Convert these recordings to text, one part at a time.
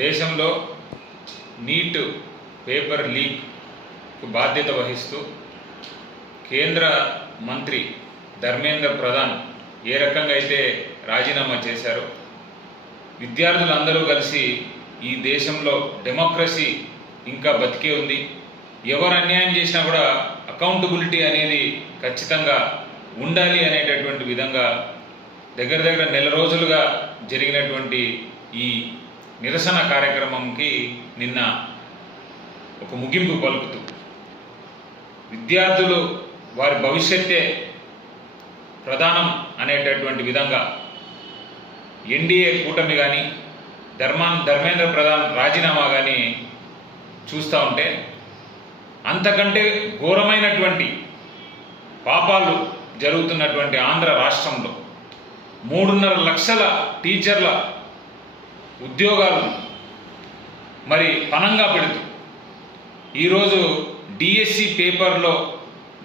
దేశంలో neat paper leak బాధ్యత వహిస్తూ కేంద్ర మంత్రి ధర్మేంద్ర ప్రధాన్ ఏ రకంగా అయితే రాజీనామా చేశారో విద్యార్థులందరూ కలిసి ఈ దేశంలో డెమోక్రసీ ఇంకా బతికే ఉంది, ఎవరు అన్యాయం చేసినా కూడా అకౌంటబిలిటీ అనేది ఖచ్చితంగా ఉండాలి అనేటటువంటి విధంగా దగ్గర నెల రోజులుగా జరిగినటువంటి ఈ నిరసన కార్యక్రమంకి నిన్న ఒక ముగింపు పలుకుతూ విద్యార్థులు వారి భవిష్యత్తే ప్రధానం అనేటటువంటి విధంగా ఎన్డీఏ కూటమి కానీ ధర్మేంద్ర ప్రధాన్ రాజీనామా కానీ చూస్తూ ఉంటే అంతకంటే ఘోరమైనటువంటి పాపాలు జరుగుతున్నటువంటి ఆంధ్ర రాష్ట్రంలో 3.5 లక్షల టీచర్ల ఉద్యోగాలు మరి పణంగా పెడుతూ ఈరోజు డిఎస్సి పేపర్లో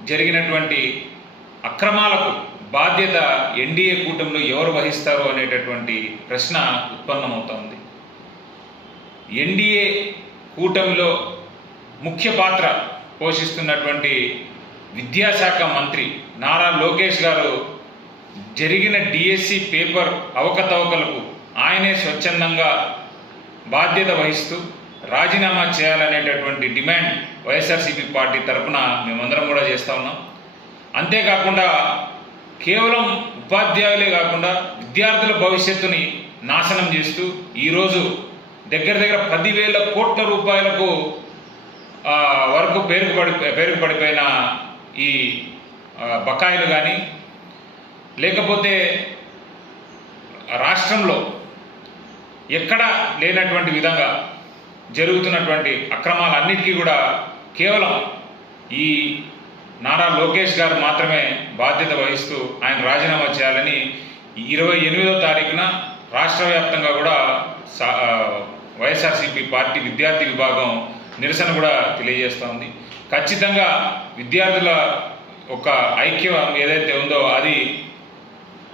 జరిగినటువంటి అక్రమాలకు బాధ్యత ఎన్డీఏ కూటమిలో ఎవరు వహిస్తారు అనేటటువంటి ప్రశ్న ఉత్పన్నమవుతోంది. ఎన్డీఏ కూటమిలో ముఖ్య పాత్ర పోషిస్తున్నటువంటి విద్యాశాఖ మంత్రి నారా లోకేష్ గారు జరిగిన డిఎస్సి పేపర్ అవకతవకలకు ఆయనే స్వచ్ఛందంగా బాధ్యత వహిస్తూ రాజీనామా చేయాలనేటటువంటి డిమాండ్ వైఎస్ఆర్సీపీ పార్టీ తరఫున మేమందరం కూడా చేస్తూ ఉన్నాం. అంతేకాకుండా కేవలం ఉపాధ్యాయులే కాకుండా విద్యార్థుల భవిష్యత్తుని నాశనం చేస్తూ ఈరోజు దగ్గర 10,000 కోట్ల రూపాయలకు వరకు పేరుకు పడిపోయిన ఈ బకాయిలు కానీ లేకపోతే రాష్ట్రంలో ఎక్కడా లేనటువంటి విధంగా జరుగుతున్నటువంటి అక్రమాలన్నిటికీ కూడా కేవలం ఈ నారా లోకేష్ గారు మాత్రమే బాధ్యత వహిస్తూ ఆయన రాజీనామా చేయాలని 28వ తారీఖున రాష్ట్ర వ్యాప్తంగా కూడా వైఎస్ఆర్సీపీ పార్టీ విద్యార్థి విభాగం నిరసన కూడా తెలియజేస్తోంది. ఖచ్చితంగా విద్యార్థుల ఒక ఐక్యం ఏదైతే ఉందో అది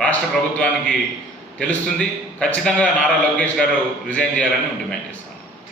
రాష్ట్ర ప్రభుత్వానికి తెలుస్తుంది. ఖచ్చితంగా నారా లోకేష్ గారు రిజైన్ చేయాలని డిమాండ్ చేస్తారు.